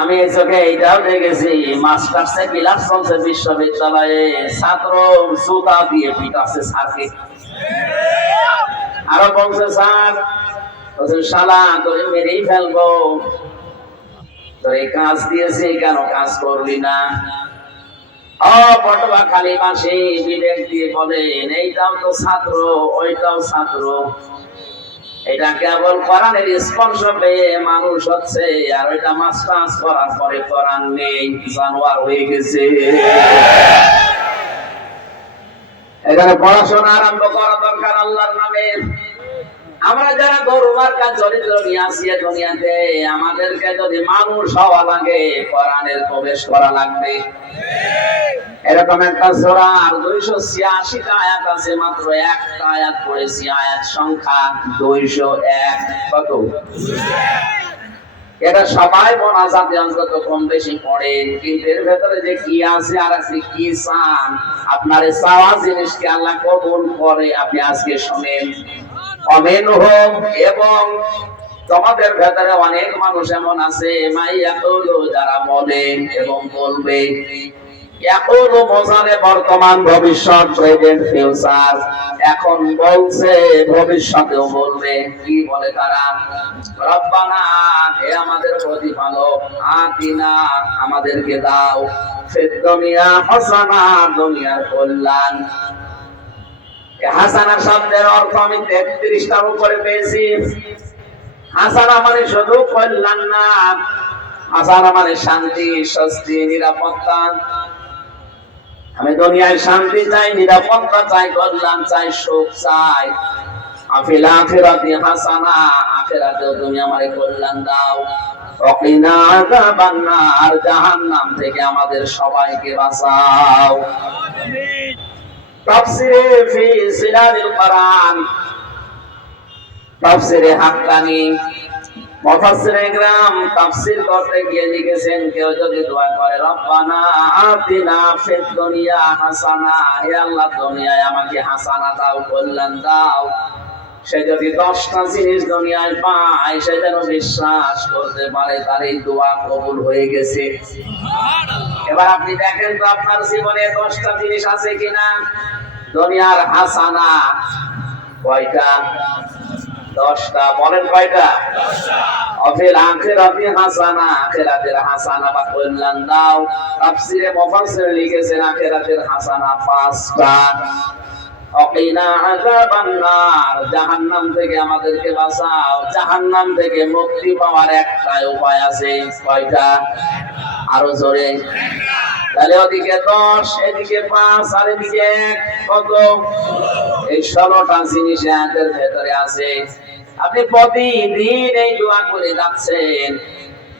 আমি চোখে এইটাও দেখেছি, মাস্টার্সে ক্লাস চলছে বিশ্ববিদ্যালয়ে, ছাত্র জুতা দিয়ে পিটাচ্ছে স্যারকে। আরো বলছে স্যার, শালা তোরে মেরেই ফেলবো, তোর এই কাজ দিয়েছি কেন কাজ করলি না? পটুয়াখালী বাসী বিবেক দিয়ে বলেন, এইটাও তো ছাত্র, ওইটাও ছাত্র, এটা কেবল কোরআনের স্পর্শ পেয়ে মানুষ হচ্ছে, আর ওইটা মাস্টার্স করার পরে কোরআন নেই, জানোয়ার হয়ে গেছে। এখানে পড়াশোনা আরম্ভ করা দরকার আল্লাহর নামে। আমরা যারা গরু মার্কা চরিত্র নিয়ে আসি দুনিয়াতে, আমাদেরকে যদি মানুষ হওয়া লাগে, কোরআনের প্রবেশ করা লাগবে। এরকম একটা সূরার 286টা আয়াত আছে, মাত্র একটা আয়াত পড়েছি, আয়াত সংখ্যা 201। কত? এটা সবাই মোনাজাতে অন্তত কম বেশি পড়েন, কিন্তু এর ভেতরে যে কি আছে আর আপনি কি চান, আপনার এই চাওয়া জিনিসকে আল্লাহ কবুল করে, আপনি আজকে শুনেন। অমেনহুম, এবং তোমাদের ভেতরে অনেক মানুষ এমন আছে, মাইয়াকুলু, যারা বলেন এবং বলবে, ইয়াকুলু মোজারে বর্তমান, ভবিষ্যৎ, প্রেজেন্ট, ফিউচার, এখন বলছে, ভবিষ্যতেও বলবে। কি বলে তারা? রব্বানা, হে আমাদের প্রতিপালক, আতিনা, আমাদেরকে দাও, ফিদ দুনিয়া হাসানা, দুনিয়ার কল্যাণ। হাসানা শব্দের অর্থ আমি 33টার উপরে পেয়েছি। হাসানা মানে শুধু কল্যাণ না, হাসানা মানে শান্তি, স্বস্তি, নিরাপত্তা। আমি দুনিয়ায় শান্তি চাই, নিরাপত্তা চাই, কল্যাণ চাই, সুখ চাই। আফিল আখিরাতি হাসানা, আখিরাতেও তুমি আমারে কল্যাণ দাও। ওয়াকিনা আযাবান নার, জাহান্নাম থেকে আমাদের সবাইকে বাঁচাও। আমিন। তাফসিরে ফি সিলালিল কোরআন, তাফসিরে হাক্কানি, মুফাসসিরে ইকরাম তাফসীর করতে গিয়ে লিখেছেন, কেউ যদি দোয়া করে রব্বানা আতিনা ফিদ দুনিয়া হাসানা, হে আল্লাহ দুনিয়ায় আমাকে হাসানা দাও, কল্যাণ দাও, সে যদি 10টা জিনিস দুনিয়ায় পায়, সে যেন বিশ্বাস করতে পারে তার এই দোয়া কবুল হয়ে গেছে। এবার আপনি দেখেন তো আপনার জীবনে 10টা জিনিস আছে কিনা। দুনিয়ার হাসানা কয়টা? 10টা। বলেন কয়টা? 10টা। অফিল আখিরাতি হাসানা, আখিরাতের হাসানা বা কল্যাণ দাও। তাফসীরে মুফাসসির লিখেছেন আখিরাতের হাসানা 5টা। ওয়াকিনা আযাবান নার, জাহান্নাম থেকে আমাদেরকে বাঁচাও। জাহান্নাম থেকে মুক্তি পাওয়ার একটাই উপায় আছে। কয়টা? আরো জোরে। তাহলে ওদিকে 10, এদিকে 5, আর এদিকে 1, কত? এই 16টা জিনিস আমাদের ভেতরে আছে। আপনি প্রতিদিন এই দোয়া করে যাচ্ছেন,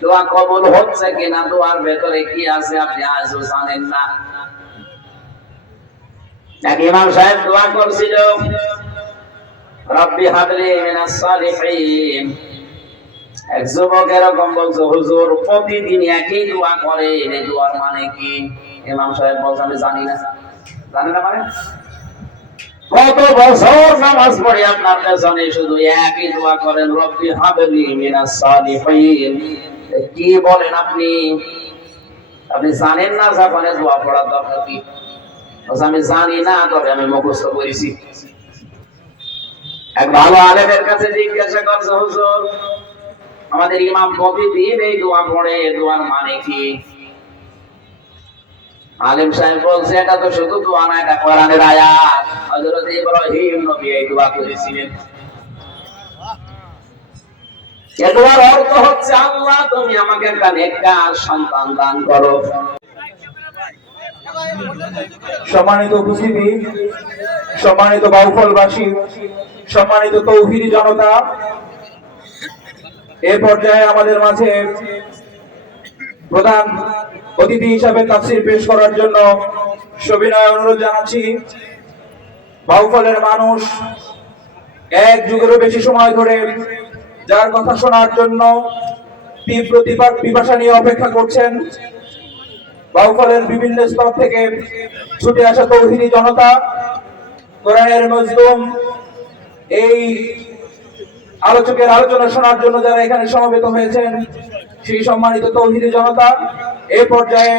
দোয়া কবুল হচ্ছে কিনা, দোয়ার ভেতরে কি আছে আপনি আজও জানেন না। এক ইমাম সাহেব দোয়া করছিল, রব্বি হাবলি মিনাস সালিহিন। এক যুবক এরকম বলছে, হুজুর প্রতিদিন একই দোয়া করে, এই দোয়ার মানে কি? ইমাম সাহেব বলছে, আমি জানি না। জানেন না মানে? কত বছর নামাজ পড়ে আপনার পেছনে শুধু একই দোয়া করেন, রব্বি হাবলি মিনাস সালিহিন। কি বলেন আপনি? আপনি জানেন না জাপানে দোয়া পড়ার দরকার কি? আমি জানি না, তবে আমি মুখস্থ করেছি। এক ভালো আলেমের কাছে জিজ্ঞাসা করছে, হুজুর আমাদের ইমাম প্রতিদিন এই দোয়া পড়ে, দোয়ার মানে কি? আলেম সাহেব বলছে, এটা তো শুধু দোয়া না, এটা কোরআনের আয়াত। হযরত ইব্রাহিম নবী এই দোয়া করেছিলেন। এই দোয়ার অর্থ হচ্ছে, আল্লাহ তুমি আমাকে একটা নেককার সন্তান দান করো। সম্মানিত উপস্থিতি, সম্মানিত বাউফলবাসী, সম্মানিত তৌহিদি জনতা, এ পর্যায়ে আমাদের মাঝে প্রধান অতিথি হিসাবে তাফসীর পেশ করার জন্য সবিনয় অনুরোধ জানাচ্ছি। বাউফলের মানুষ এক যুগেরও বেশি সময় ধরে যার কথা শোনার জন্য তীব্র পিপাসা নিয়ে অপেক্ষা করছেন, বাউফলের বিভিন্ন স্তর থেকে ছুটে আসা তৌহিদি জনতা, কোরআনের মজলুম, এই আলোচকের আলোচনা শোনার জন্য যারা এখানে সমবেত হয়েছেন, সেই সম্মানিত তৌহিদি জনতা, এই পর্যায়ে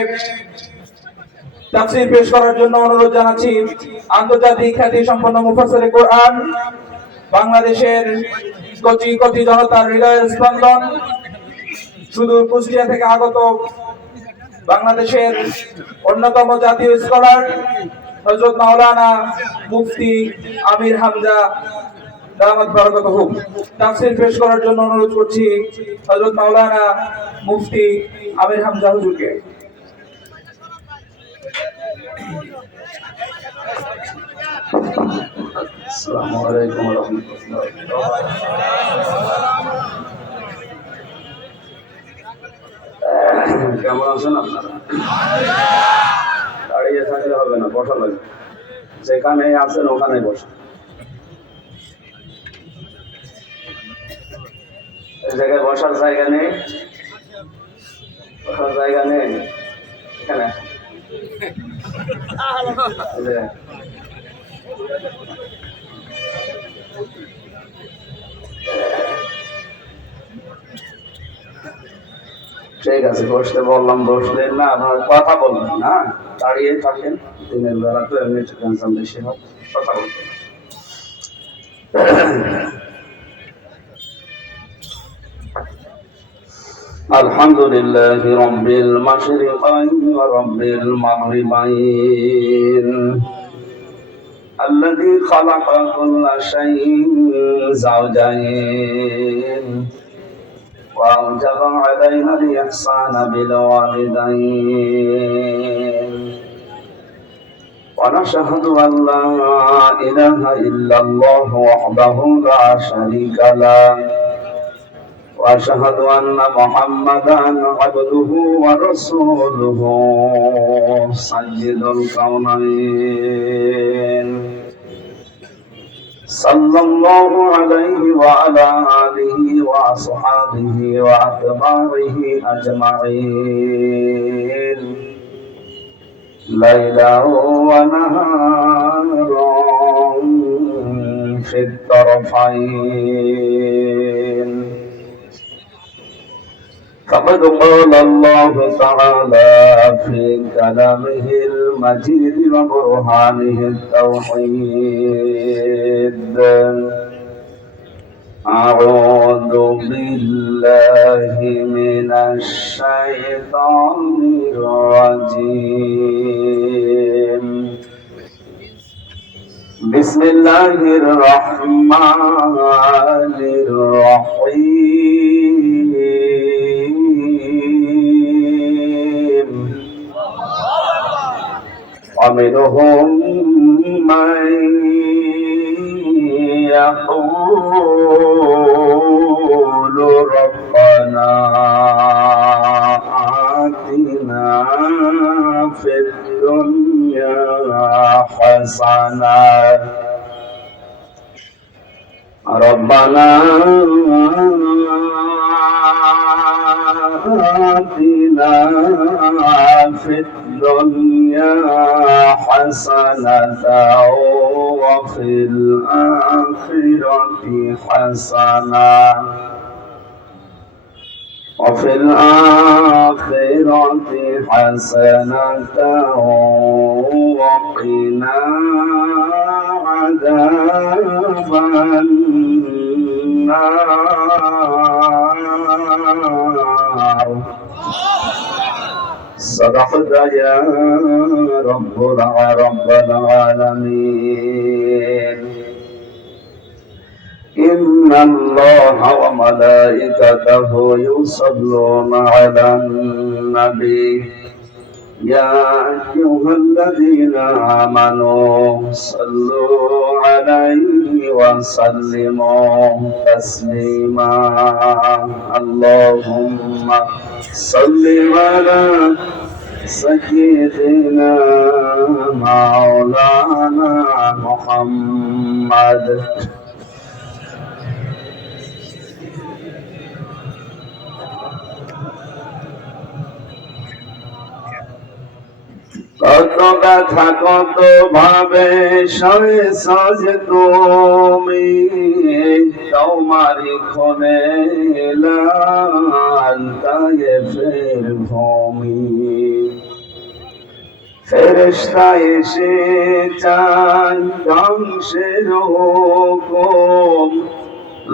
তাফসীর পেশ করার জন্য অনুরোধ জানাচ্ছি আন্তর্জাতিক খ্যাতি সম্পন্ন মুফাসসিরে কোরআন, বাংলাদেশের কোটি কোটি জনতার হৃদয়ের স্পন্দন, সুদূর কুষ্টিয়া থেকে আগত বাংলাদেশের অন্যতম জাতীয় স্কলার হযরত মাওলানা মুফতি আমির হামজা দামাত বারাকাতুহু তাফসীর পেশ করার জন্য অনুরোধ করছি হযরত মাওলানা মুফতি আমির হামজা হুজুরকে। আসসালামু আলাইকুম ওয়া রাহমাতুল্লাহি ওয়া বারাকাতুহু। কেমন আছেন আপনারা? দাঁড়িয়ে থাকলে হবে না, বসা লাগবে। যেখানে আছেন ওখানে বসেন। এই জায়গায় বসার জায়গা নেই, বসার জায়গা নেই, এখানে আসেন। এই জায়গায়। ঠিক আছে, বসতে বললাম, বসলেন না, আপনার কথা বলবেন না, দাঁড়িয়ে থাকেন। দিনের বেলা তো এমনি টেনশন বেশি হয়, কথা বলবেন। আলহামদুলিল্লাহি রাব্বিল মাশরিকাইন ওয়া রাব্বিল মাগরিবাইন الذي خلق كل شيء زوجين وأوجب علينا الإحسان بالوالدين ونشهد أن لا إله إلا الله وحده لا شريك له وأشهد أن محمدا عبده ورسوله سيد الكونين صلى الله عليه وعلى آله وأصحابه وأتباعه أجمعين ليلا ونهارا في الطرفين. فقد قال الله تعالى في كلامه المجيد وبرهانه التوحيد: أعوذ بالله من الشيطان الرجيم. بسم الله الرحمن الرحيم. ومنهم من يقول ربنا آتنا في الدنيا حسنة ربنا آتنا في الدنيا حسنة وفي الآخرة حسنة وقنا عذاب النار. صدقت يا رب العالمين. إن الله وملائكته يصلون على النبي يا أيها الذين آمنوا صلوا عليه وسلموا تسليما. اللهم صل على سيدنا مولانا محمد কত ব্যথা কত ভাবে সয়ে সাজে তুমি তোমারি খনে লান্তায়ে ফের ভূমি ফেরেশতা এসে চান ধ্বংসের হুকুম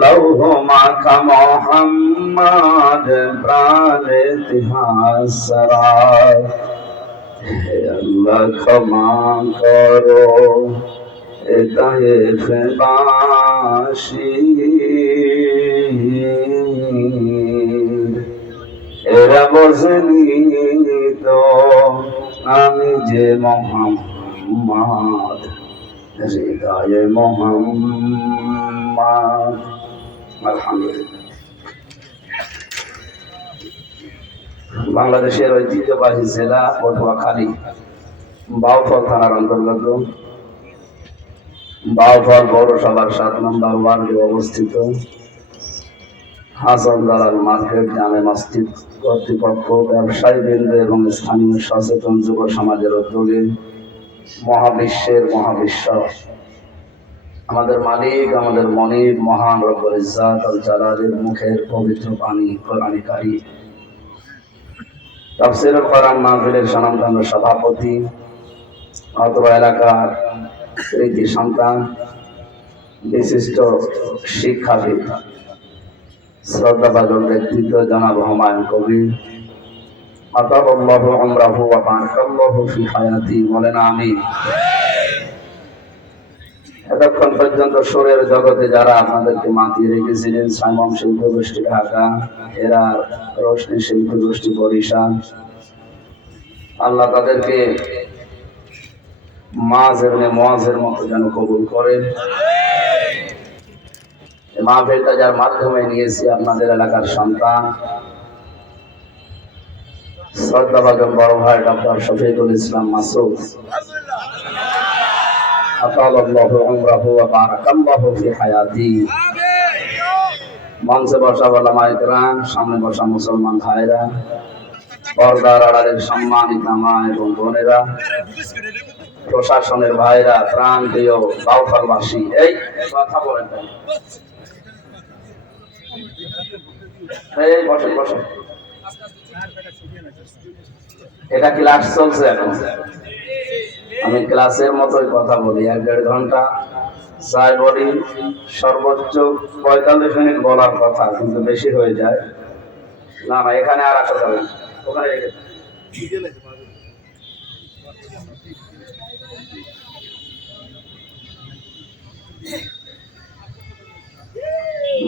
লৌহ মাখা মোহাম্মদ প্রাণ ইতিহাস সরায় হে আল্লাহ ক্ষমা করো এতায়ে ফেবাসী এরা বোঝেনি তো আমি যে মোহাম্মদ হৃদয়ে মোহাম্মদ। আলহামদুলিল্লাহ। বাংলাদেশের ঐতিহ্যবাহী জেলা পটুয়াখালী বাউফল থানার অন্তর্গত বাউফল পৌরসভার 7 নম্বর ওয়ার্ডে অবস্থিত হাসান দালাল মার্কেট জামে মসজিদ কর্তৃপক্ষ, ব্যবসায়ী বৃন্দ এবং স্থানীয় সচেতন যুব সমাজের উদ্যোগে মহাবিশ্বের মহাবিশ্ব আমাদের মালিক আমাদের মনিব মহান রব্বুল ইজ্জাত আল জালালের মুখের পবিত্র বাণী কোরআন কারীম তাফসীরুল কোরআন মাহফিলের স্বনামধন্য সভাপতি, অত্র এলাকার কৃতি সন্তান, বিশিষ্ট শিক্ষাবিদ, শ্রদ্ধাভাজন ব্যক্তিত্ব জনাব হুমায়ুন কবির আতাল্লাহু উমরাহু ওয়া বারাকাল্লাহু ফি হায়াতি, বলেন আমিন। এতক্ষণ পর্যন্ত সুরের জগতে যারা আপনাদেরকে মাতিয়ে রেখেছিলেন, সাইমন শিল্প গোষ্ঠী ঢাকা, হেরার রোশনি শিল্প গোষ্ঠী বরিশাল, আল্লাহ তাদেরকে মাঝের মতো যেন কবুল করেন। মাহফিলটা যার মাধ্যমে নিয়েছি আপনাদের এলাকার সন্তান শ্রদ্ধাভাজন বড় ভাই ডক্টর শফিকুল ইসলাম মাসুদ আতাল্লাহু উমরাহু ওয়া বারাকাল্লাহু ফি হায়াতি। মঞ্চে বসা ওলামায়ে কেরাম, সামনে বসা মুসলমান ভাইরা, পর্দার আড়ালের সম্মানিত মা এবং বোনেরা, প্রশাসনের ভাইরা, প্রাণ প্রিয় বাউফলবাসী, এই কথা বলেন, এই বসেন বসেন। এটা ক্লাস চলছে এখন, আমি ক্লাসের মতোই কথা বলি, 1-1.5 ঘন্টা চাই বলি, সর্বোচ্চ 45 মিনিট বলার কথা, কিন্তু বেশি হয়ে যায়। না না, এখানে আর আসা যাবে না, ওখানে রেখে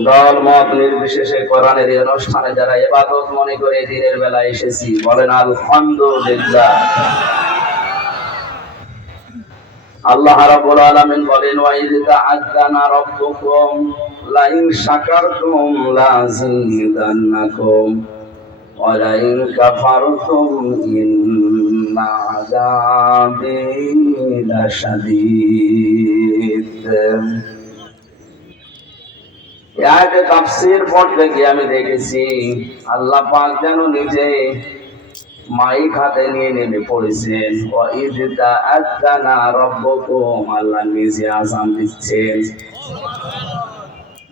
দল মত নির্বিশেষে কোরআনের এই অনুষ্ঠানে যারা ইবাদত মনে করে দিনের বেলা এসেছি, বলেন আলহামদুলিল্লাহ। আল্লাহ রাব্বুল আলামিন বলেন ওয়া ইয তা'আযানা রাব্বুকুম লা ইন শাকারতুম লাযিদান্নাকুম ওয়া লা ইন কাফারতুম ইন্না আযাবি লাশাদীদ। আয়াতে তাফসীর পড়তে গিয়ে আমি দেখেছি আল্লাহ পাক যেন নিজে মাইক হাতে নিয়ে নেমে পড়েছেন। ওয়া ইয তা'আযানা রাব্বুকুম, আল্লাহ নিজে আযান দিচ্ছেন,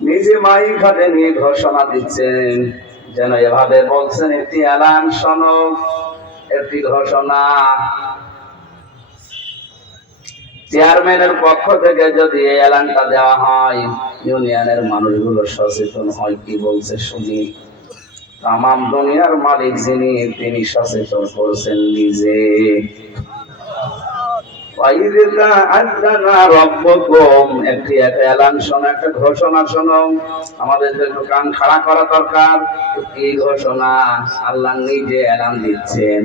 নিজে মাইক হাতে নিয়ে ঘোষণা দিচ্ছেন, যেন এভাবে বলছেন একটি এলান শোনো, একটি ঘোষণা। চেয়ারম্যানের পক্ষ থেকে যদি এই এলানটা দেওয়া হয়, ইউনিয়নের মানুষগুলো সচেতন হয়, কি বলছে শুনি। তামাম দুনিয়ার মালিক যিনি, তিনি সচেতন করছেন নিজে। একটি এলান শোনো, একটা ঘোষণা শোনো। আমাদের একটু কান খাড়া করা দরকার। এই ঘোষণা আল্লাহ নিজে এলান দিচ্ছেন।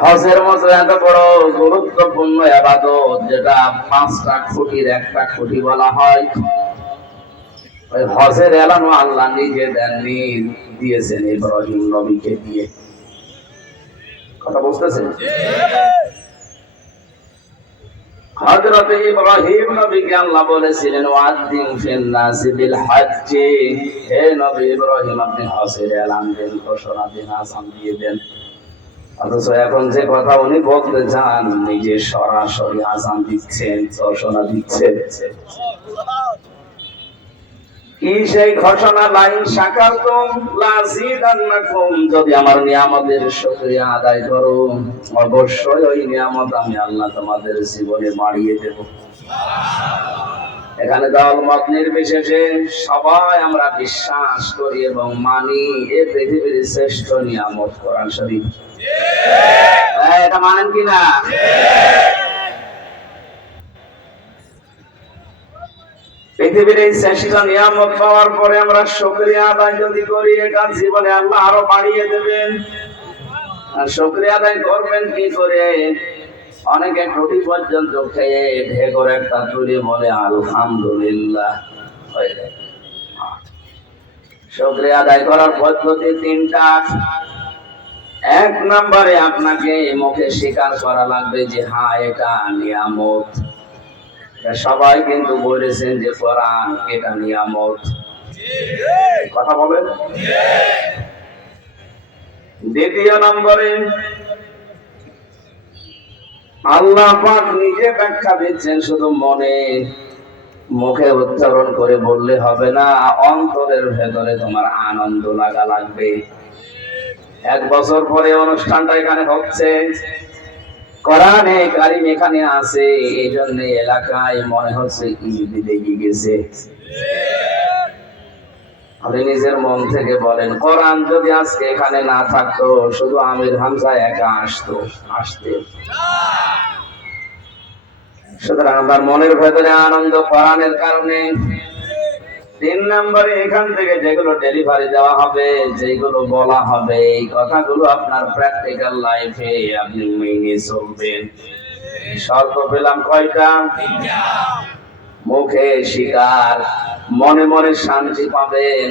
হজের মতো এত বড় গুরুত্বপূর্ণ ইবাদত, যেটা 5টা খুঁটির একটা খুঁটি বলা হয়, ওই হজের এলানও আল্লাহ নিজে দেননি, দিয়েছেন ইব্রাহিম নবীকে দিয়ে। কথা বুঝতেছেন? হযরত ইব্রাহিম নবীকে আল্লাহ বলেছিলেন ওয়াদ্দিন ফিন নাসি বিল হজ্জ, হে নবী ইব্রাহিম আপনি হজের এলান দেন, ঘোষণা দিন, আযান দিয়ে দেন। অথচ এখন যে কথা উনি বলতে চান, নিজে সরাসরি আজান দিচ্ছেন, ঘোষণা দিচ্ছেন। কি সেই ঘোষণা? লাইন শাকারতুম লাযীদান্নাকুম, যদি আমার নিয়ামতের শুকরিয়া আদায় করো অবশ্যই ওই নিয়ামত আমি আল্লাহ তোমাদের জীবনে বাড়িয়ে দেব। এখানে দল মত নির্বিশেষে সবাই আমরা বিশ্বাস করি এবং মানি এই পৃথিবীর শ্রেষ্ঠ নিয়ামত কোরআন শরীফ। এটা মানেন কিনা? পৃথিবীর এই শ্রেষ্ঠ নিয়ামত পাওয়ার পরে আমরা শুকরিয়া আদায় যদি করি, এটা জীবনে আল্লাহ আরো বাড়িয়ে দেবেন। আর শুকরিয়া আদায় করবেন কি করে? অনেকে রুটি পর্যন্ত খেয়ে ঢেকর একটা তুলে বলে আলহামদুলিল্লাহ। শুকরিয়া আদায় করার পদ্ধতি তিনটা। এক নম্বরে আপনাকে মুখে স্বীকার করা লাগবে যে হ্যাঁ এটা নিয়ামত। সবাই কিন্তু বলেছেন যে কোরআন এটা নিয়ামত, কথা বলেন। দ্বিতীয় নম্বরে আল্লাহ পাক নিজে ব্যাখ্যা দিচ্ছেন, শুধু মনে মুখে উচ্চারণ করে বললে হবে না, অন্তরের ভেতরে তোমার আনন্দ লাগা লাগবে। 1 বছর পরে অনুষ্ঠানটা এখানে হচ্ছে, কোরআনে কারিম এখানে আছে, এই জন্য এলাকায় মনে হচ্ছে ঈদ লেগে গেছে। আপনি নিজের মন থেকে বলেন, কোরআন যদি আজকে এখানে না থাকতো, শুধু আমির হামজা একা আসতে। সুতরাং আমার মনের ভেতরে আনন্দ কোরআনের কারণে। 3 নম্বরে এখান থেকে যেগুলো ডেলিভারি দেওয়া হবে, যেগুলো বলা হবে, এই কথাগুলো আপনার প্র্যাকটিক্যাল লাইফে আপনি মেনে চলবেন। শর্ত পেলাম কয়টা? মুখে স্বীকার, মনে মনে শান্তি পাবেন,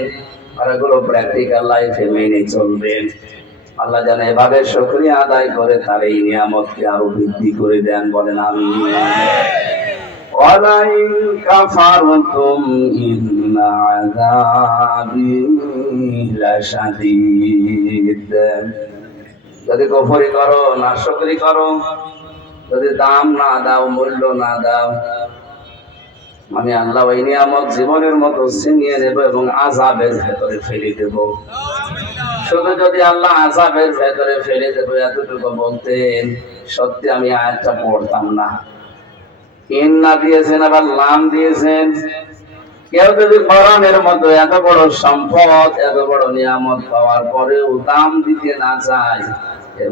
আর এগুলো প্র্যাকটিক্যাল লাইফে মেনে চলবেন। আল্লাহ যেন এভাবে শুকরিয়া আদায় করে তার এই নিয়ামতকে আরো বৃদ্ধি করে দেন, বলেন আমিন। ওয়ালাইন কাফারতুম ইন্না আযাবি লাশাদীদ, যদি কুফরি করো, নাশকরি করো, যদি দাম না দাও, মূল্য না দাও, আমি আল্লাহ ওই নিয়ামত জীবনের মতো ছিনিয়ে নেব এবং আযাবের ভেতরে ফেলে দেব। শুধু যদি আল্লাহ আযাবের ভেতরে ফেলে দেব এতটুকু বলতেন, সত্যি আমি আয়াতটা পড়তাম না। ইন্না দিয়েছেন, আবার লাম দিয়েছেন। কেউ যদি কোরআনের মতো এত বড় সম্পদ, এত বড় নিয়ামত পাওয়ার পরেও দাম দিতে না চায়,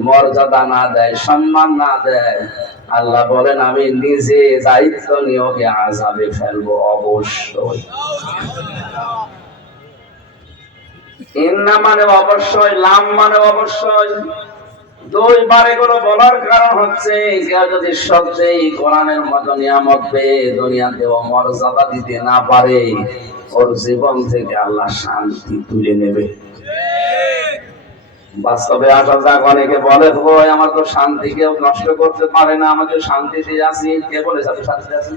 মর্যাদা না দেয়, সম্মান না দেয়, আল্লাহ বলেন আমি নিজে দায়িত্ব নিয়ে ওকে আযাবে ফেলবো অবশ্যই। ইন্না মানে অবশ্যই, লাম মানে অবশ্যই। 2 বার এগুলো বলার কারণ হচ্ছে, কেউ যদি সত্যিই কোরআনের মতো নিয়ামত পেয়ে দুনিয়াতেও মর্যাদা দিতে না পারে, ওর জীবন থেকে আল্লাহ শান্তি তুলে নেবে। বাস্তবে আসা যাক, অনেকে বলে ভাই আমার তো শান্তি কেউ নষ্ট করতে পারে না, আমাকে শান্তি দিয়ে আছি। কে বলেছে আমি শান্তি আছি?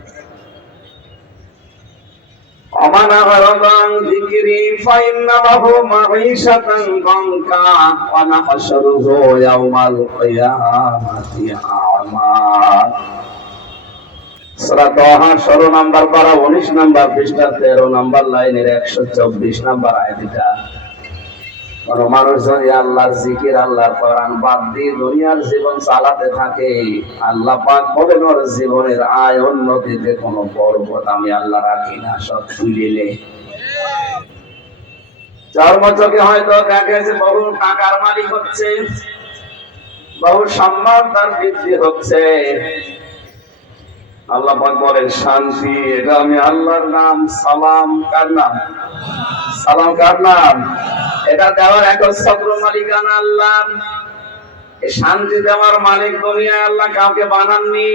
অমান আরাদান যিকরি ফাইন্না লাহু মাঈশাতান দানকা ওয়া নাহশুরুহু ইয়াওমাল কিয়ামাতি আ'মা। সূরা তাহা 16 নাম্বার পারা 19 নাম্বার পৃষ্ঠা 13 নাম্বার লাইনের 124 নাম্বার আয়াতটা। কোন মানুষ যদি আল্লাহর জিকির, আল্লাহর কোরআন বাদ দিয়ে দুনিয়ার জীবন চালাতে থাকে, আল্লাহ পাক বলেন ওর জীবনের আয় উন্নতিতে কোনো পর্বত আমি আল্লাহ রাখি না, সব তুলে নেই। চর্মচোখে হয়তো দেখেছে বহু টাকার মালিক হচ্ছে, বহু সম্মান তার বৃদ্ধি হচ্ছে, আল্লাহ পাক বলেন শান্তি এটা আমি আল্লাহর নাম। সালাম কার নাম? সালাম কার নাম? এটা দেওয়ার একচ্ছত্র মালিকানা আল্লাহ। এই শান্তি দেওয়ার মালিক দুনিয়ায় আল্লাহ কাউকে বানাননি।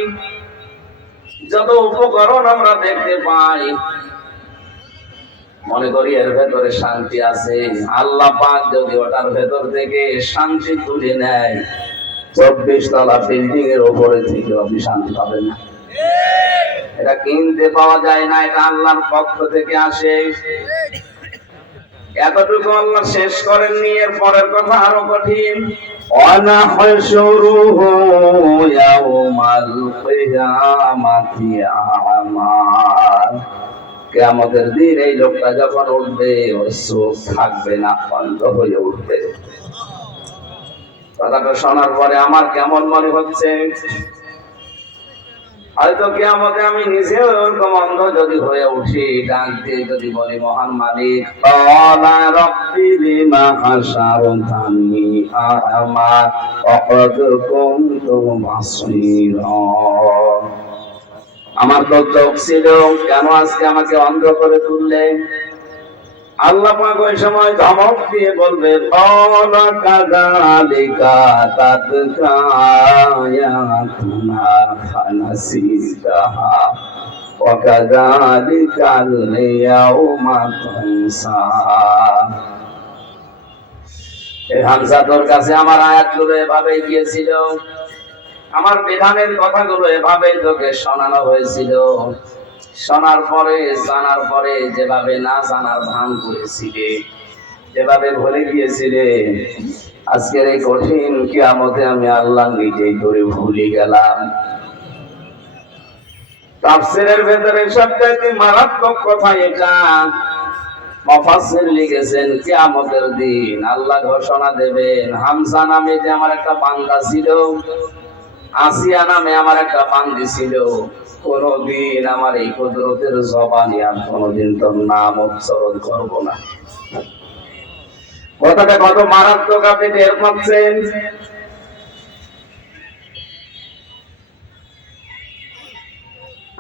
যত উপকরণ আমরা দেখতে পাই, মনে করি এর ভেতরে শান্তি আছে, আল্লাহ পাক যদি ওটার ভেতর থেকে শান্তি তুলে নেয়, 24 তলা বিল্ডিং এর উপরে থেকে আপনি শান্তি পাবেন না। এটা কিনতে পাওয়া যায় না, এটা আল্লাহর পক্ষ থেকে আসে। এতটুকু আল্লাহ শেষ করেননি, এর পরের কথা আরো কঠিন। ওয়ানাহশুরুহু ইয়াউমাল কিয়ামাতি আ'মা। কিয়ামতের দিন এই লোকটা যখন উঠবে, ওর চোখ থাকবে না, অন্ধ হয়ে উঠবে। কথাটা শোনার পরে আমার কেমন মনে হচ্ছে, হয়তো কিয়ামতে আমি নিজেও ওরকম অন্ধ যদি হয়ে উঠি, ডাক দিয়ে যদি বলি, মহান মালিক, ক্বালা রাব্বি লিমা হাশারতানি আ'মা ওয়া ক্বাদ কুনতু বাসীরা। আমার তো চোখ ছিল, কেন আজকে আমাকে অন্ধ করে তুললে? আল্লাহ পাক ওই সময় ধমক দিয়ে বলবে, ক্বালা কাযালিকা তাতকা আয়াতুনা ফানাসিতাহা ওয়া কাযালিকাল ইয়াউমা তুনসা। এই হামজা, তোর কাছে আমার আয়াতগুলো এভাবেই গিয়েছিল, আমার বিধানের কথাগুলো এভাবেই তোকে শোনানো হয়েছিল। শোনার পরে, জানার পরে যেভাবে না জানার ভান করেছিলে, যেভাবে ভুলে গিয়েছিলে, আজকের এই কঠিন কিয়ামতে আমি আল্লাহ নিজেই তোরে ভুলে গেলাম। তাফসীরের ভেতরে সবচেয়ে মারাত্মক কথা এটা। মুফাসসির লিখেছেন, কিয়ামতের দিন আল্লাহ ঘোষণা দেবেন, হামজা নামে যে আমার একটা বান্দা ছিল, আসিয়া নামে আমার একটা বান্দি ছিল, কোনদিন আমার এই কুদরতের জবানে আর কোনদিন তোর নাম উচ্চারণ করব না। কথাটা কত মারাত্মক আপনি টের পাচ্ছেন?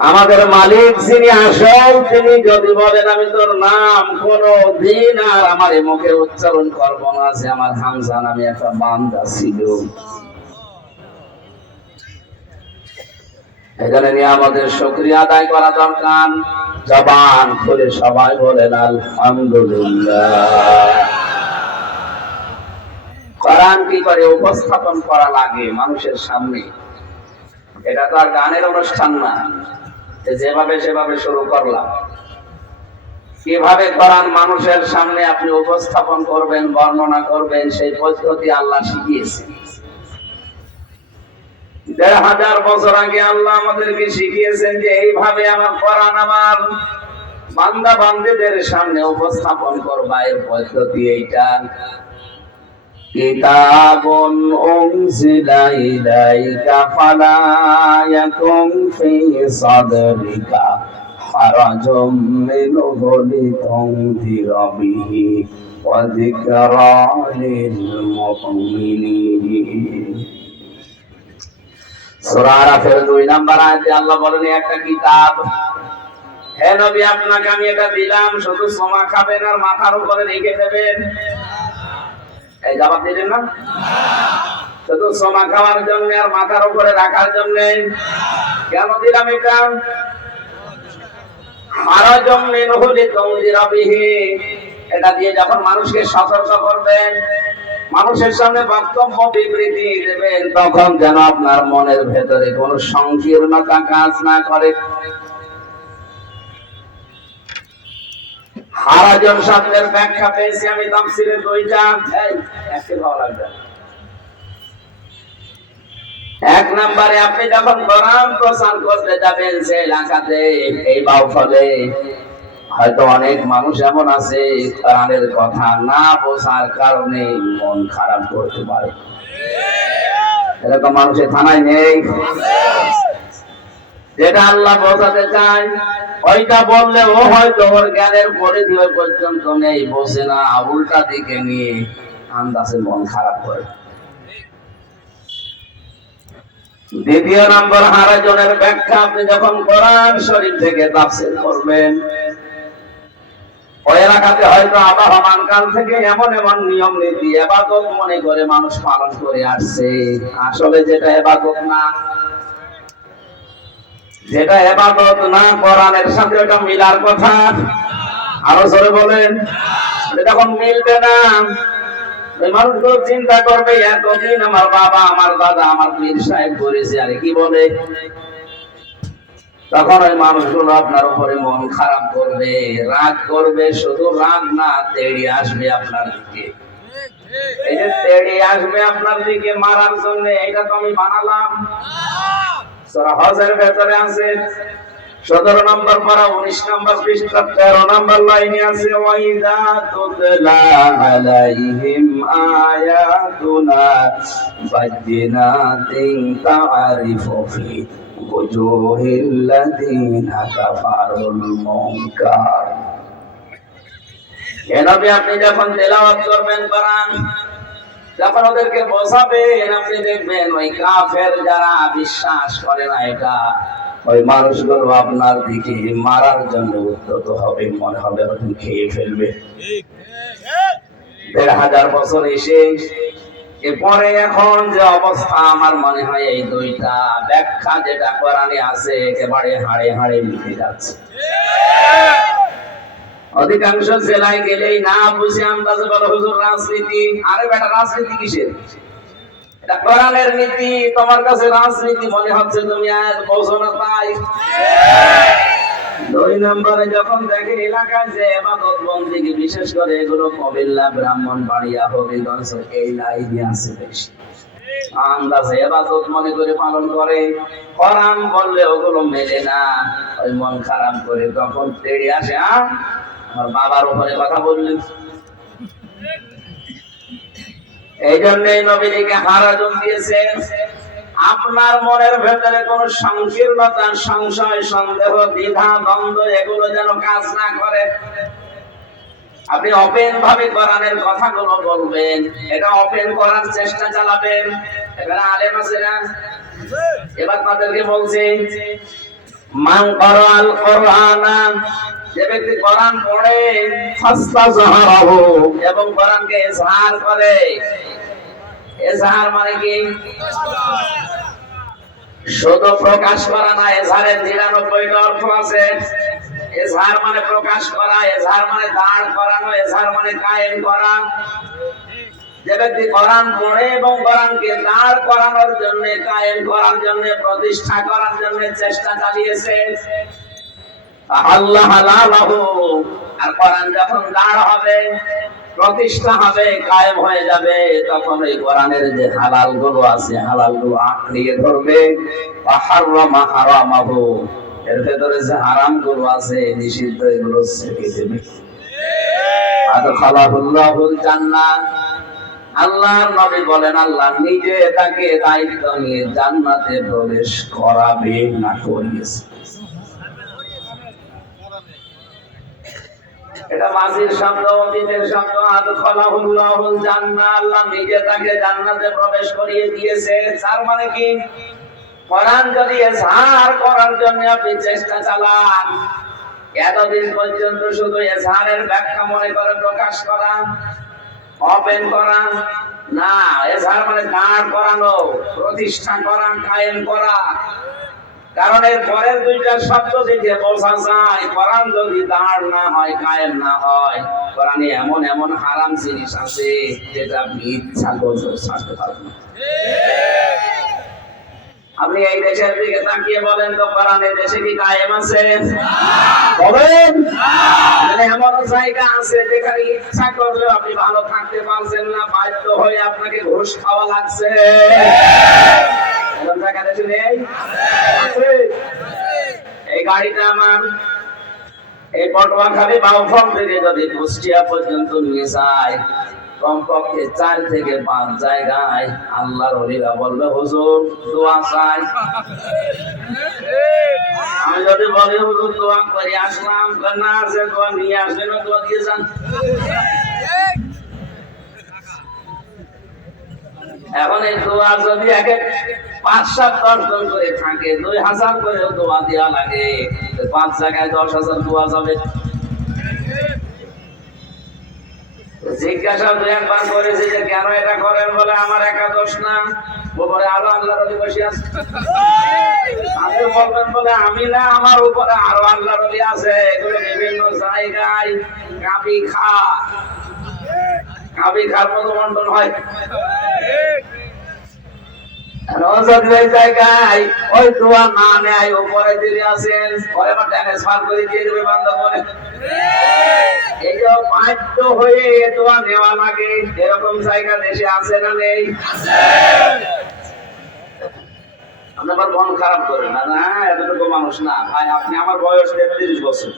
আমাদের মালিক যিনি আসল, তিনি যদি বলেন আমি তোর নাম কোনদিন আর আমার এই মুখে উচ্চারণ করব না, যে আমার হামজা নামে একটা বান্দা ছিল। এখানে নিয়ে আমাদের শুকরিয়া আদায় করা দরকার। জবান খুলে সবাই বলেন আলহামদুলিল্লাহ। কোরআন কি করে উপস্থাপন করা লাগে মানুষের সামনে, এটা তো আর গানের অনুষ্ঠান না, যেভাবে সেভাবে শুরু করলাম। কিভাবে কোরআন মানুষের সামনে আপনি উপস্থাপন করবেন, বর্ণনা করবেন, সেই পদ্ধতি আল্লাহ শিখিয়েছেন। ১৫০০ বছর আগে আল্লাহ আমাদেরকে শিখিয়েছেন যে এইভাবে আমার কোরআন আমার বান্দা বান্দীদের সামনে উপস্থাপন করবা, এর পদ্ধতি এইটা। কিতাবুন উনজিলা ইলাইকা ফালা ইয়াকুন ফি সাদরিকা হারাজুম মিনহু লিতুনযিরা বিহি ওয়া যিকরা লিল মুমিনিন। সূরা আরাফের ২ নম্বর আয়াতে আল্লাহ বলেন, একটা কিতাব, হে নবী আপনাকে আমি এটা দিলাম, শুধু সমা খাবেন আর মাথার উপরে রেখে দেবেন। এই জবাব দিলেন না? শুধু সমা খাওয়ার জন্য আর মাথার উপরে রাখার জন্য। কেন দিলাম এটা? হারাজুম মিনহু লিতুনযিরা বিহি, এটা দিয়ে যখন মানুষকে সতর্ক করবেন, মানুষের সামনে বক্তব্য বিবৃতি দেবেন, তখন যেন আপনার মনের ভেতরে কোন সংকীর্ণতা কাজ না করে। হারাজন শব্দের ব্যাখ্যা পেয়েছি আমি তাফসীরে ২টা। একটু ভালো লাগবে। ১ নম্বরে, আপনি যখন কোরআন প্রচার করতে যাবেন সে এলাকাতে, এই বাউফলে হয়তো অনেক মানুষ এমন আছে কোরআনের কথা না বোঝার কারণে মন খারাপ করতে পারে। এরকম মানুষের থানায় নেই? যেটা আল্লাহ বোঝাতে চায় ওইটা বললে ও হয়তো ওর জ্ঞানের পরিধি ওই পর্যন্ত নেই, বোঝে না, উল্টা দিকে নিয়ে আন্দাজে মন খারাপ করে। ২য় নম্বর, হারাজনের ব্যাখ্যা, আপনি যখন কোরআন শরীফ থেকে তাফসীর করবেন, ওই এলাকাতে হয়তো আবহমান কাল থেকে এমন এমন নিয়ম নীতি ইবাদত মনে করে মানুষ পালন করে আসছে, আসলে যেটা ইবাদত না। যেটা ইবাদত না, কোরআনের সাথে ওটা মিলার কথা। আরো জোরে বলেন, যখন মিলবে না, মানুষগুলো চিন্তা করবে এতদিন আমার বাবা, আমার দাদা, আমার পীর সাহেব করেছে, আরে কি বলে। তখন ওই মানুষগুলো আপনার উপরে মন খারাপ করবে, রাগ করবে, শুধু রাগ না, তেড়ে আসবে আপনার দিকে। এই যে তেড়ে আসবে আপনার দিকে মারার জন্য, এটা তো আমি বানালাম। সূরা হজের ভেতরে আছে 17 নম্বর পারা 19 নম্বর পৃষ্ঠা 13 নম্বর লাইনে আছে, ওয়াইদা তুতলা আলাইহিম আয়াতুনা বায়িনাতিন তা'রিফু ফি ওজুহিল লাযিনা কাফারুল মুনকার। এ নবী, আপনি যখন তেলাওয়াত করবেন কোরআন, যখন ওদেরকে বোঝাবেন, আপনি দেখবেন ওই কাফের যারা বিশ্বাস করে না এটা, ওই মানুষগুলো আপনার দিকে মারার জন্য উদ্যত হবে, মনে হবে ওদের খেয়ে ফেলবে। ১,৫০০ বছর এসে এরপরে এখন যে অবস্থা, আমার মনে হয় এই দুইটা ব্যাখ্যা যেটা কোরআনে আছে একেবারে হাড়ে হাড়ে মিশে যাচ্ছে। অধিকাংশ জেলায় গেলেই না বুঝে আন্দাজে বলো হুজুর রাজনীতি। আরে বেটা, রাজনীতি কিসের? এটা কোরআনের নীতি। তোমার কাছে রাজনীতি মনে হচ্ছে, তুমি আয়াত বোঝো না তাই। ২ নম্বরে যখন দেখে এলাকায় যে ইবাদত বন্দেগী, বিশেষ করে এগুলো কুমিল্লা, ব্রাহ্মণবাড়িয়া, হবিগঞ্জ এই লাইনে আছে বেশি, আন্দাজে ইবাদত মনে করে পালন করে, কোরআন বললে ওগুলো মেলে না, ওই মন খারাপ করে তখন তেড়ে আসে, আমার বাবার উপরে কথা বললেন। এই জন্য নবীকে হারাজম দিয়েছেন, আপনার মনের ভেতরে কোন সংকীর্ণতা, সংশয়, সন্দেহ, দ্বিধা, দ্বন্দ্ব এগুলো যেন কাজ না করে। আপনি ওপেন ভাবে কোরআনের কথাগুলো বলবেন, এটা ওপেন করার চেষ্টা চালাবেন। এখানে আলেম আছে না? এবার তাদেরকে বলছে, মান ক্বারাআল কুরআনা, যে ব্যক্তি কোরআন পড়ে, ফাস্তাযহারাহু, এবং কোরআনকে ইজহার করে। ইজহার মানে কি? শুধু প্রকাশ করা না, ইজহারের ৯৯টা অর্থ আছে। ইজহার মানে প্রকাশ করা, ইজহার মানে দাঁড় করানো, ইজহার মানে কায়েম করা। যে ব্যক্তি কোরআন পড়ে এবং কোরআনকে দাঁড় করানোর জন্য, কায়েম করার জন্য, প্রতিষ্ঠা করার জন্য চেষ্টা চালিয়েছে, আল্লাহ হালালাহু, আর কোরআন যখন দাঁড় হবে, প্রতিষ্ঠা হবে, কায়েম হয়ে যাবে, তখন এই কোরআনের যে হালাল গুলো আছে, হালাল গুলো আঁকড়িয়ে ধরবে। হারামা হারামাহু, এর ভেতরে যে হারাম গুলো আছে, নিষিদ্ধ, এগুলো ছেড়ে দেবে। আদখালাহুল্লাহুল জান্নাহ, আল্লাহর নবী বলেন, আল্লাহ নিজে তাকে দায়িত্ব নিয়ে জান্নাতে প্রবেশ করাবে, না করিয়েছে। এটা মাজির শব্দ, অতীতের শব্দ। আদখালাহুল্লাহুল জান্নাহ, আল্লাহ নিজে তাকে জান্নাতে প্রবেশ করিয়ে দিয়েছে। তার মানে কি? কোরআন যদি ইজহার করার জন্য আপনি চেষ্টা চালান, এতদিন পর্যন্ত শুধু ইজহারের ব্যাখ্যা মনে করে প্রকাশ করা, ওপেন করা না, ইজহার মানে দাঁড় করানো, প্রতিষ্ঠা করা, কায়েম করা। কারণ এর পরের দুইটা শব্দ থেকে বোঝা যায়, কোরআন যদি দাঁড় না হয়, কায়েম না হয়, কোরআনে এমন এমন হারাম জিনিস আছে যেটা আপনি ইচ্ছা করলেও ছাড়তে পারবেন না। আপনি এই দেশের দিকে তাকিয়ে বলেন তো, কোরআনের দেশে কি কায়েম আছে? বলেন। এমন জায়গা আছে যেখানে ইচ্ছা করলেও আপনি ভালো থাকতে পারছেন না, বাধ্য হয়ে আপনাকে ঘুষ খাওয়া লাগছে। এমন জায়গা দেশে নেই? এই গাড়িটা আমার এই পটুয়াখালী বাউফল থেকে যদি কুষ্টিয়া পর্যন্ত নিয়ে যায়, কমপক্ষে 4 থেকে 5 জায়গায় আল্লাহর ওলিরা বলবে, হুজুর দোয়া চাই। আমি যদি বলি, হুজুর দোয়া করে আসলাম, না আছে দোয়া নিয়ে আসবেন, দোয়া দিয়ে যান। এখন এই দোয়া যদি 5-7-10 জন করে থাকে, 2000 করে দোয়া দেওয়া লাগে, 5 জায়গায় 10,000 দোয়া যাবে। জিজ্ঞাসা 2-1 বার করেছি যে কেন এটা করেন, বলে আমার একা দোষ না, উপরে আরো আল্লাহর ওলি বসে আছে। আপনি বলবেন বলে আমি না, আমার উপরে আরো আল্লাহর ওলি আছে, এগুলো বিভিন্ন জায়গায় কাবি খার মতো বন্টন হয়। যদি ওই জায়গায় ওই দোয়া না নেয় উপরে দিয়ে আসেন পরে আবার ট্রান্সফার করে দিয়ে দেবে বন্ধ করে। এই যে বাধ্য হয়ে দোয়া নেওয়া লাগে, এরকম জায়গা দেশে আছে না নেই? আপনি আবার মন খারাপ করেন না, না এতটুকু মানুষ না ভাই, আপনি আমার বয়স 33 বছর,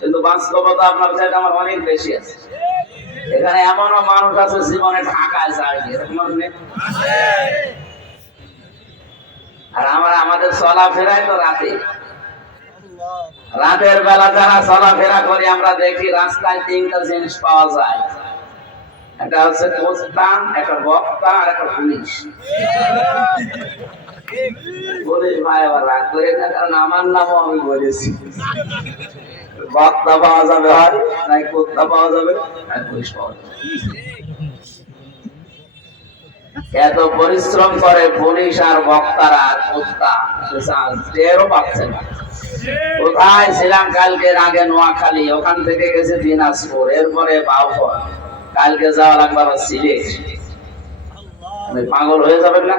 কিন্তু বাস্তবতা আপনার চাইতে আমার অনেক বেশি আছে। এখানে এমনও মানুষ আছে জীবনে ঢাকায় যায়নি, এরকম মানুষ নেই? আর আমরা আমাদের চলাফেরাই তো রাতের বেলা যারা চলাফেরা করি আমরা দেখি রাস্তায় 3টা জিনিস পাওয়া যায়, একটা হচ্ছে কোস্তা, একটা বক্তা আর একটা পুলিশ। পুলিশ ভাই আবার রাগ করে না, কারণ আমার নামও আমি বলেছি। বক্তা পাওয়া যাবে হয়, নাই কোস্তা পাওয়া যাবে, আর পুলিশ পাওয়া যাবে। এত পরিশ্রম করে পুলিশ আর বক্তারা, কোস্তা টেরও পাচ্ছে না। কোথায় ছিলাম কালকের আগে? নোয়াখালী, ওখান থেকে গেছে দিনাজপুর, এরপরে বাউফল, কালকে যাওয়া লাগবে আবার সিলেট। আপনি পাগল হয়ে যাবেন না?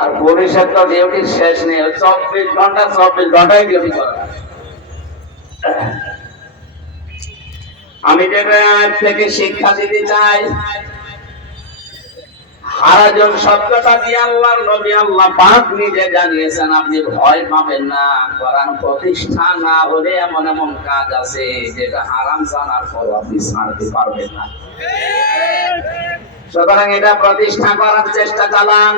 আর পুলিশের তো ডিউটির শেষ নেই, 24 ঘন্টায় ডিউটি করা। আমি যেটা থেকে শিক্ষা দিতে চাই, হারাজন শব্দটা দিয়ে আল্লাহর নবী আল্লাহ পাক নিজে জানিয়েছেন আপনি ভয় পাবেন না। কোরআন প্রতিষ্ঠা না হলে এমন এমন কাজ আছে যেটা হারাম জানার পর আপনি ছাড়তে পারবেন না। সুতরাং এটা প্রতিষ্ঠা করার চেষ্টা চালান।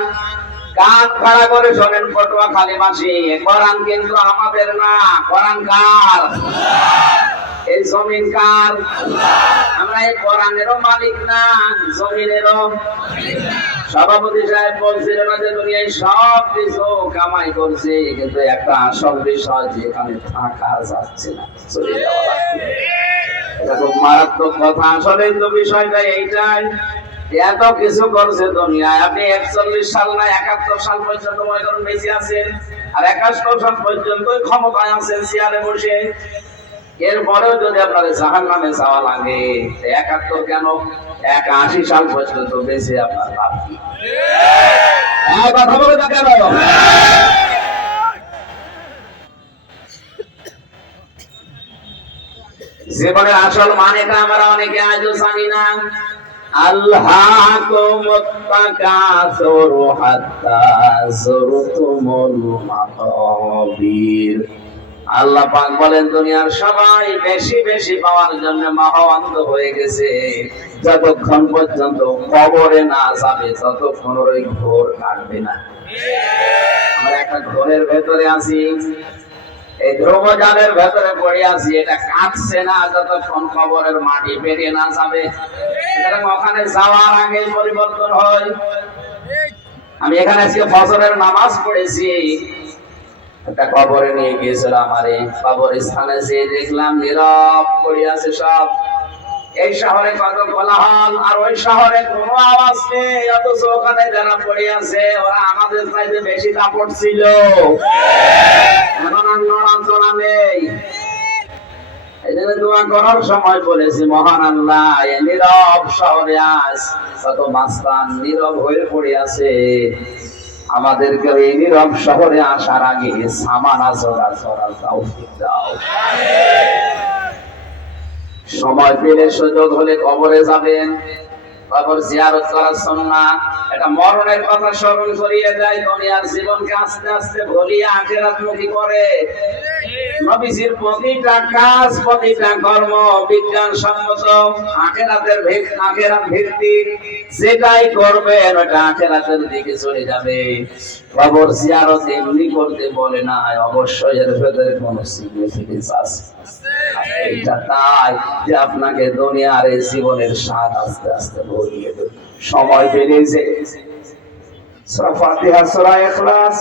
কান খাড়া করে শোনেন পটুয়াখালীবাসী, কোরআন কিন্তু আমাদের না, কোরআন কার? এই জমিন কার? আমরা এই কোরআনেরও মালিক না, জমিনেরও। সভাপতি সাহেব বলছিলেন যে দুনিয়ায় সব কিছু কামাই করছে, কিন্তু একটা আসল বিষয় যেখানে থাকা যাচ্ছে না, চলে যাওয়া লাগবে। এটা খুব মারাত্মক কথা। আসলে তো বিষয়টা এইটাই, এত কিছু করছে দুনিয়ায়। আপনি 41 সাল না 71 সাল পর্যন্ত মনে করুন বেঁচে আছেন, আর 71 সাল পর্যন্ত ক্ষমতায় আছেন চেয়ারে বসে। এরপরেও যদি আপনার জাহান্নামে যাওয়া লাগে, 71 কেন 81 সাল পর্যন্ত বেঁচে আপনার লাভ কি? কথা বলে না কেন? জীবনের আসল মানেটা আমরা অনেকে আজও জানি না। আল্লাহকুমুত তাকাসুর হাত্তা যুরতুমুল মাকাবির। আল্লাহ পাক বলেন দুনিয়ার সবাই বেশি বেশি পাওয়ার জন্য মহাবন্ধ হয়ে গেছে, যতক্ষণ পর্যন্ত কবরে না যাবে ততক্ষণ ওই ঘোর কাটবে না। আমরা একটা ঘোরের ভেতরে আছি, এই ধ্রুবজালের ভেতরে পড়ে আছি, এটা কাটছে না যতক্ষণ কবরের মাটি পেরিয়ে না যাবে। ওখানে যাওয়ার আগে পরিবর্তন হয়। আমি এখানে আজকে ফজরের নামাজ পড়েছি, একটা কবরে নিয়ে গিয়েছিল আমার, এই কবরস্থানে যেয়ে দেখলাম নীরব পড়ে আছে সব। এই শহরে কত কোলাহল, আর ওই শহরে কোনো আওয়াজ নেই, অথচ ওখানে যারা পড়ে আছে ওরা আমাদের চাইতে বেশি দাপট ছিল। এখন আর নড়াচড়া নেই। এই জন্য দোয়া করার সময় বলেছি, মহান আল্লাহ এই নীরব শহরে আজ কত মাস্তান নীরব হয়ে পড়ে আছে, আমাদেরকে এই নীরব শহরে আসার আগে সামানা জোড়া তৌফিক দাও। সময় পেলে সুযোগ হলে কবরে যাবেন, কবর জিয়ারত করার সুন্নাহ। এটা মরণের কথা স্মরণ করিয়ে দেয়, দুনিয়ার জীবনকে আস্তে আস্তে ভুলিয়ে আখিরাতমুখী করে। নবীজির প্রতিটা কাজ, প্রতিটা কর্ম বিজ্ঞান সম্মত, আখিরাত ভিত্তিক। যেটাই করবেন ওটা আখিরাতের দিকে চলে যাবে। কবর জিয়ারত এমনি করতে বলে না, অবশ্যই এর ভেতরে কোনো সিগনিফিকেন্স আছে। এটা তাই যে আপনাকে দুনিয়ার এই জীবনের স্বাদ আস্তে আস্তে ভরিয়ে দেবে। সময় পেলেছে সূরা ফাতিহা, সূরা ইখলাস,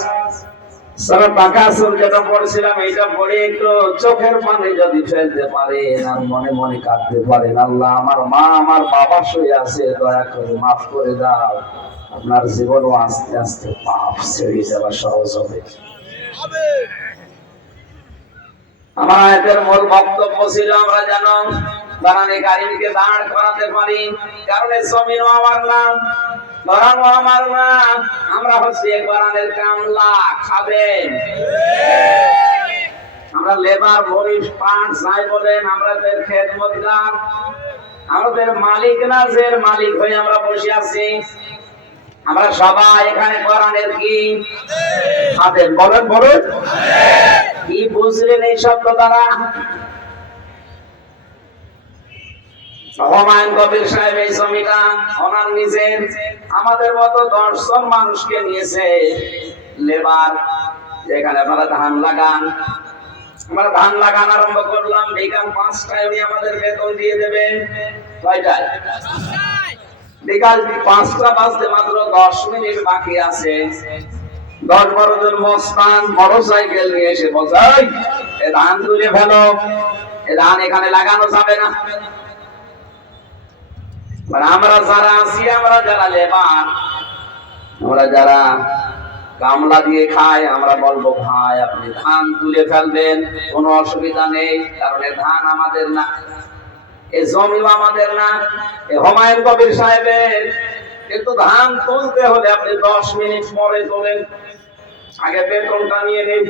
সূরা তাকাসুর যেটা পড়ছিলাম, এটা পড়ে একটু চোখের পানি যদি ফেলতে পারেন আর মনে মনে কাঁদতে পারেন, আল্লাহ আমার মা আমার বাবা শুয়ে আছে, দয়া করে মাফ করে দাও, আপনার জীবনও আস্তে আস্তে পাপ ছেড়ে যাওয়া সহজ হবে। আমার আয়াতের মূল বক্তব্য ছিল, আমরা জানো কোরআনে কারিমকে দাঁড় করাতে পারি, কারণ এই জমিনও আমার না, কোরআনও আমার না, আমরা হচ্ছে কোরআনের কামলা, খাবেন। আমরা লেবার, মরিস, পাট যাই বলেন, আমাদের খেদমতগার, আমাদের মালিক না, যে মালিক হয়ে আমরা বসে আছি। আমরা সবাই এখানে কোরআনের কি খাদেম, বলেন বলুন। কি বুঝলেন এই শব্দ দ্বারা? হুমায়ুন কবির সাহেব এই জমিটা ওনার নিজের, আমাদের মতো 10 জন মানুষকে নিয়েছে লেবার, যেখানে আপনারা ধান লাগান। আমরা ধান লাগান আরম্ভ করলাম, বিকাল 5টায় উনি আমাদের বেতন দিয়ে দেবে। কয়টায়? বিকাল 5টা বাজতে মাত্র 10 মিনিট বাকি আছে। 10-12 জন মস্তান মোটরসাইকেল নিয়ে এসে বসাই, এ ধান তুলে ফেলো, এ ধান এখানে লাগানো যাবে না। আমরা যারা আছি, আমরা যারা লেবার, আমরা যারা কামলা দিয়ে খাই, আমরা বলবো ভাই আপনি ধান তুলে ফেলবেন, কোনো অসুবিধা নেই, কারণ এই ধান আমাদের না, এই জমিও আমাদের না। হুমায়ুন কবির সাহেবের, কিন্তু ধান তুলতে হলে আপনি 10 মিনিট পরে তোলেন, আগে বেতনটা নিয়ে নিন।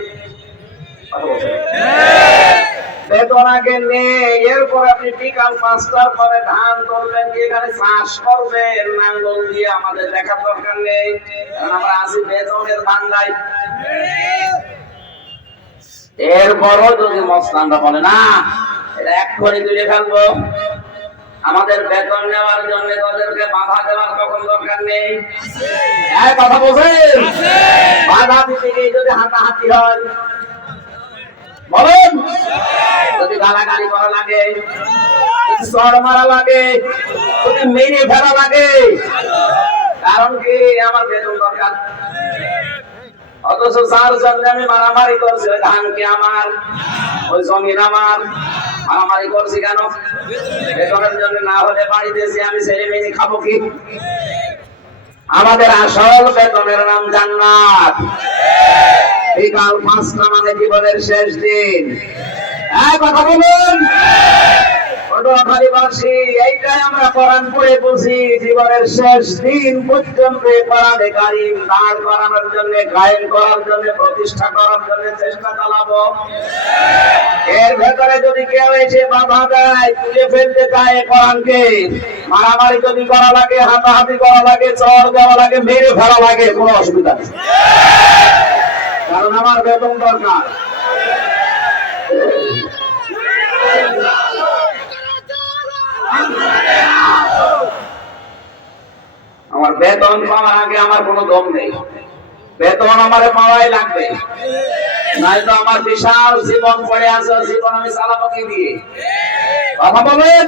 বেতন আগে নেই, এরপর আপনি বিকাল 5টার পরে ধান তুলবেন, এখানে চাষ করবেন নাঙ্গল দিয়ে, আমাদের দেখার দরকার নেই, কারণ আমরা আছি বেতনের ধান্দায়। এরপরও যদি মস্তানরা বলে না এটা এক্ষুনি তুলে ফেলবো, আমাদের বেতন নেওয়ার জন্য তাদেরকে বাধা দেওয়ার কখন দরকার নেই। কথা বলছেন, বাধা দিতে গিয়ে যদি হাতাহাতি হয়, বলেন, যদি গালাগালি করা লাগে, যদি চড় মারা লাগে, যদি মেরে ফেলা লাগে, কারণ কি আমার বেতন দরকার। অথচ 4 জনে আমি মারামারি করছি, ওই ধান কি আমার, ওই জমিন আমার, মারামারি করছি কেন? বেতনের জন্য না হলে বাড়িতেছি আমি ছেলে মেয়ে খাবো কি? আমাদের আসল বেতনের নাম জান্নাত। বিকাল 5টা মানে জীবনের শেষ দিন। কথা বলুন, পটুয়াখালীবাসী, এইটাই আমরা কোরআন পড়ে বুঝি, জীবনের শেষ দিন পর্যন্ত কোরআনে কারীম দাঁড় করানোর জন্য, কায়েম করার জন্য, প্রতিষ্ঠা করার জন্য চেষ্টা চালাবো। এর ভেতরে যদি কেউ এসে বাধা দেয়, তুলে ফেলতে চায় কোরআনকে, মারামারি যদি করা লাগে, হাতাহাতি করা লাগে, চড় দেওয়া লাগে, মেরে ফেলা লাগে, কোনো অসুবিধা নেই, কারণ আমার বেতন দরকার। আমার বেতন পাওয়ার আগে আমার কোনো দম নেই, বেতন আমার পাওয়াই লাগবে, নয়তো আমার বিশাল জীবন পড়ে আছে, জীবন আমি চালাবো কি দিয়ে? কথা বলেন।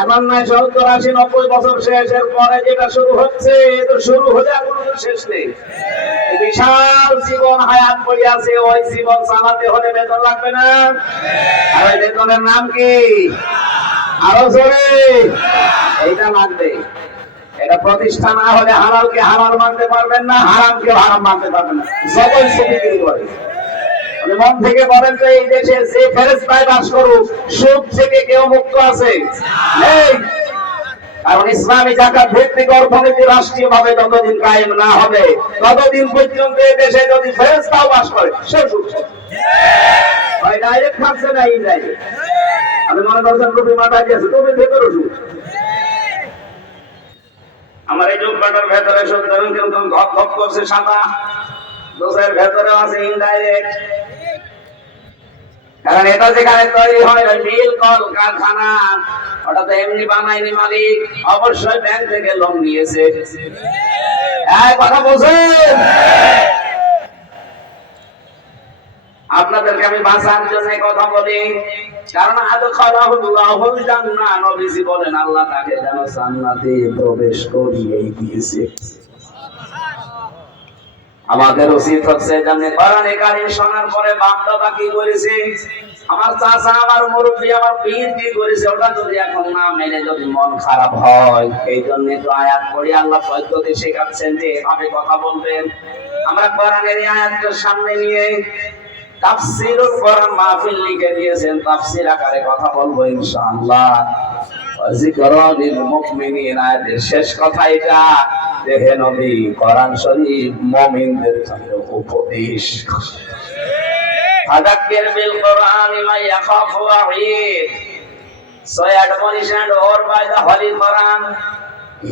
এখন নয় 70, 80, 90 বছর শেষের পরে যেটা শুরু হচ্ছে, এটা শুরু হলে আর কোনো শেষ নেই। বিশাল জীবন হায়াত পড়ে আছে, ওই জীবন চালাতে হলে বেতন লাগবে না? আর ওই বেতনের নাম কি? আরো জোরে, এইটা লাগবে। এটা প্রতিষ্ঠা না হলে হালালকে হালাল মানতে পারবেন না, হারামকে হারাম মানতে পারবেন না, সবাই সুবিধা করে। মন থেকে বলেন তো, এই দেশে যে ফেরেশতায় বাস করুক, সুদ থেকে কেউ মুক্ত আছে? নেই। কারণ ইসলামী জাকাত ভিত্তিক অর্থনীতি রাষ্ট্রীয়ভাবে যতদিন কায়েম না হবে, ততদিন পর্যন্ত এই দেশে যদি ফেরেশতাও বাস করে, সে সুদ হয়, ডাইরেক্ট খাচ্ছে না ইনডাইরেক্ট। আমি মনে করছেন টুপি মাথায় দিয়েছে, টুপির ভেতরে সুদ। আমার এই জুব্বাটার ভেতরে সুদ ধরুন কিন্তু ধপ ধপ করছে সাদা, দোষের ভেতরে আছে ইনডাইরেক্ট। কারণ এটা যেখানে তৈরি হয়, মিল, কল কারখানা, ওটা তো এমনি বানায়নি মালিক, অবশ্যই ব্যাংক থেকে লোন নিয়েছে। কথা বলছেন। আপনাদেরকে আমি বাঁচার জন্য কথা বলি, কারণ আদখালাহুল্লাহুল জান্নাহ, নবীজি বলেন আল্লাহ তাকে যেন জান্নাতে প্রবেশ করিয়েই দিয়েছে। আমাদের উচিত হচ্ছে জানেন, কোরআনে কারীম শোনার পরে বাপ দাদা কি করেছে, আমার চাচা, আমার মুরব্বী, আমার পীর কি করেছে, ওটা যদি এখন না মেনে যদি মন খারাপ হয়, এই জন্য তো আয়াত পড়ে আল্লাহ পদ্ধতি শেখাচ্ছেন যে এভাবে কথা বলবেন। আমরা কোরআনের এই আয়াতটা সামনে নিয়ে তাফসীরুল কোরআন মাহফিল লিখে দিয়েছেন, তাফসীর আকারে কথা বলবো ইনশাআল্লাহ। যিকরা লিল মুমিনিন, আয়াতের শেষ কথা এটা যে হে নবী, কোরআন শরীফ মুমিনদের জন্য উপদেশ। ফাযাক্কির বিল কোরআনি মান ইয়াখাফু ওয়াঈদ। So admonition or by the Holy Quran,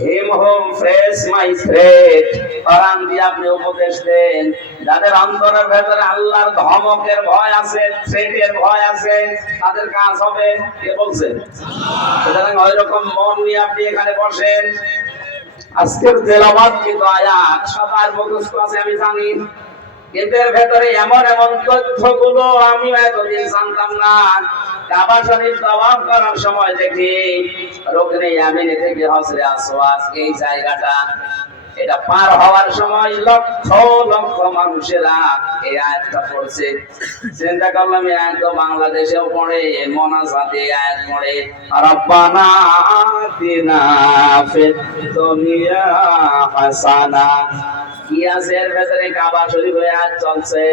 him whom praise my threat. কোরআন দিয়ে আপনি উপদেশ দেন যাদের অন্তরের ভেতরে আল্লাহর ধমকের ভয় আছে, থ্রেটের ভয় আছে, তাদের কাজ হবে। কে বলছে? সুতরাং ওই রকম মন নিয়ে আপনি এখানে বসেন। আজকের তেলাওয়াত কিন্তু আয়াত সবার মুখস্থ আছে আমি জানি, কিন্তু এর ভেতরে এমন এমন তথ্যগুলো আমি এতদিন জানতাম না। কাবা শরীফ তাওয়াফ করার সময় দেখি রুকনে ইয়ামিনে থেকে হজরে আসওয়াদ এই জায়গাটা, এটা পার হওয়ার সময় লক্ষ লক্ষ মানুষেরা এই আয়াতটা পড়ছে। চিন্তা করলাম এই আয়াত তো বাংলাদেশেও পড়ে, মোনাজাতে এই আয়াত পড়ে, রব্বানা আতিনা ফিদ দুনিয়া হাসানা। কি আছে এর ভেতরে? কাবা শরীফ আয়াত চলছে,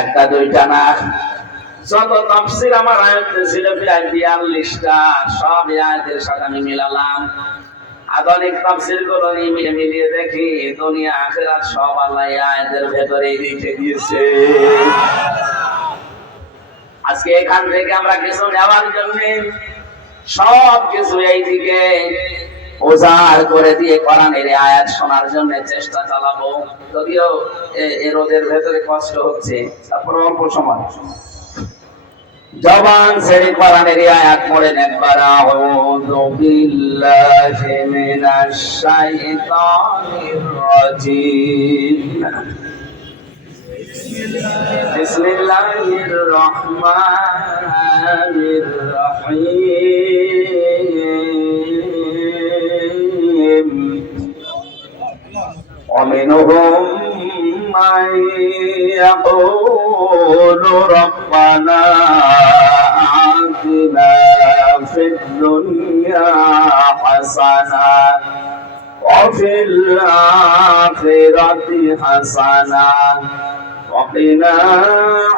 একটা দুইটা না, যত তাফসীর আমার আয়াতে ছিল প্রায় 42টা, সব আয়াতের সাথে আমি মিলালাম। আধুনিক তাফসীর গুলো নিয়ে মিলিয়ে দেখি দুনিয়া আখিরাত সব আল্লাহ আয়াতের ভেতরেই লিখে দিয়েছে। আজকে এখান থেকে আমরা কিছু নেওয়ার জন্য সব কিছু এইদিকে উজাড় করে দিয়ে কোরআনের আয়াত শোনার জন্য চেষ্টা চালাবো। যদিও এই রোদের ভেতরে কষ্ট হচ্ছে, তারপর অল্প সময় জবান ছেড়ে কোরআনের আয়াত পড়েন একবার। আউযু বিল্লাহি মিনাশ শাইতানির রাজিম। বিসমিল্লাহির রহমানির রহিম। ومنهم من يقول ربنا آتنا في الدنيا حسنة وفي الآخرة حسنة وقنا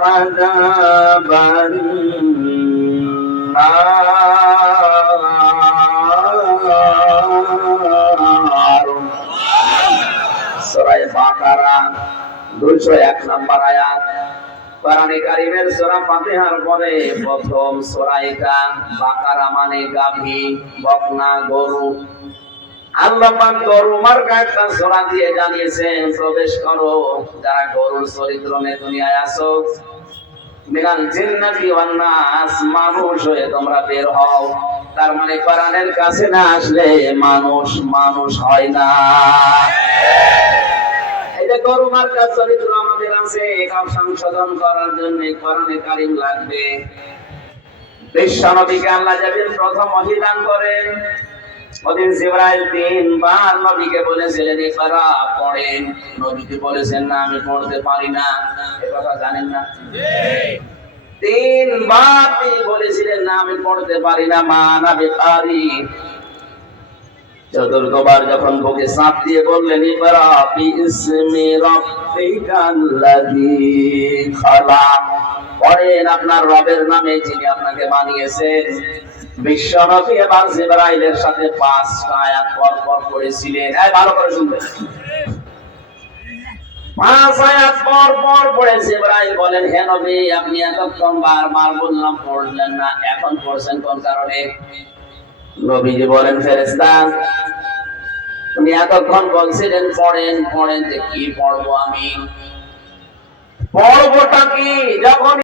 عذاب النار। সূরা বাকারা 201 নম্বর আয়াত। কোরআনে কারীমের সূরা ফাতিহার পরে প্রথম সূরা এটা। বাকারা মানে গাভী, বকনা, গরু। আল্লাহ পাক গরু মার্কা একটা সূরা দিয়ে জানিয়েছেন, প্রবেশ করো যারা গরুর চরিত্র নিয়ে দুনিয়ায় আসো, মিনাল জিন্নাতি ওয়ান নাস, মানুষ হয়ে তোমরা বের হও। তার মানে কোরআনের কাছে না আসলে মানুষ মানুষ হয় না। এই যে গরু মার্কা চরিত্র আমাদের আছে, এটা সংশোধন করার জন্য কোরআনে কারীম লাগবে। বিশ্ব নবীকে আল্লাহ যেদিন প্রথম ওহী দান করেন, ওদিন জিবরাইল 3 বার নবীকে বলেছিলেন ইকরা পড়েন। নবীকে বলেছেন না আমি পড়তে পারি না, এই কথা জানেন না? 3 বার তিনি বলেছিলেন না আমি পড়তে পারি না, মা নবী পারি। চতুর্থবার যখন বুকে চাপ দিয়ে বললেন ইকরা বিইসমি রাব্বিকাল্লাযী খালাক, পড়েন আপনার রবের নামে যিনি আপনাকে বানিয়েছেন। বিশ্ব নবী এবার জিবরাইলের সাথে 5টা আয়াত পর পর পড়েছিলেন। ভালো করে শুনবেন, 5 আয়াত পর পর পড়ে জিবরাইল বলেন, হে নবী আপনি এতক্ষণ বারবার বললাম পড়লেন না, এখন পড়ছেন কোন কারণে? নবীজি বলেন, ফেরেশতা তুমি এতক্ষণ বলছিলেন পড়েন পড়েন, কি পড়বো আমি? পড়বোটা কি? যখন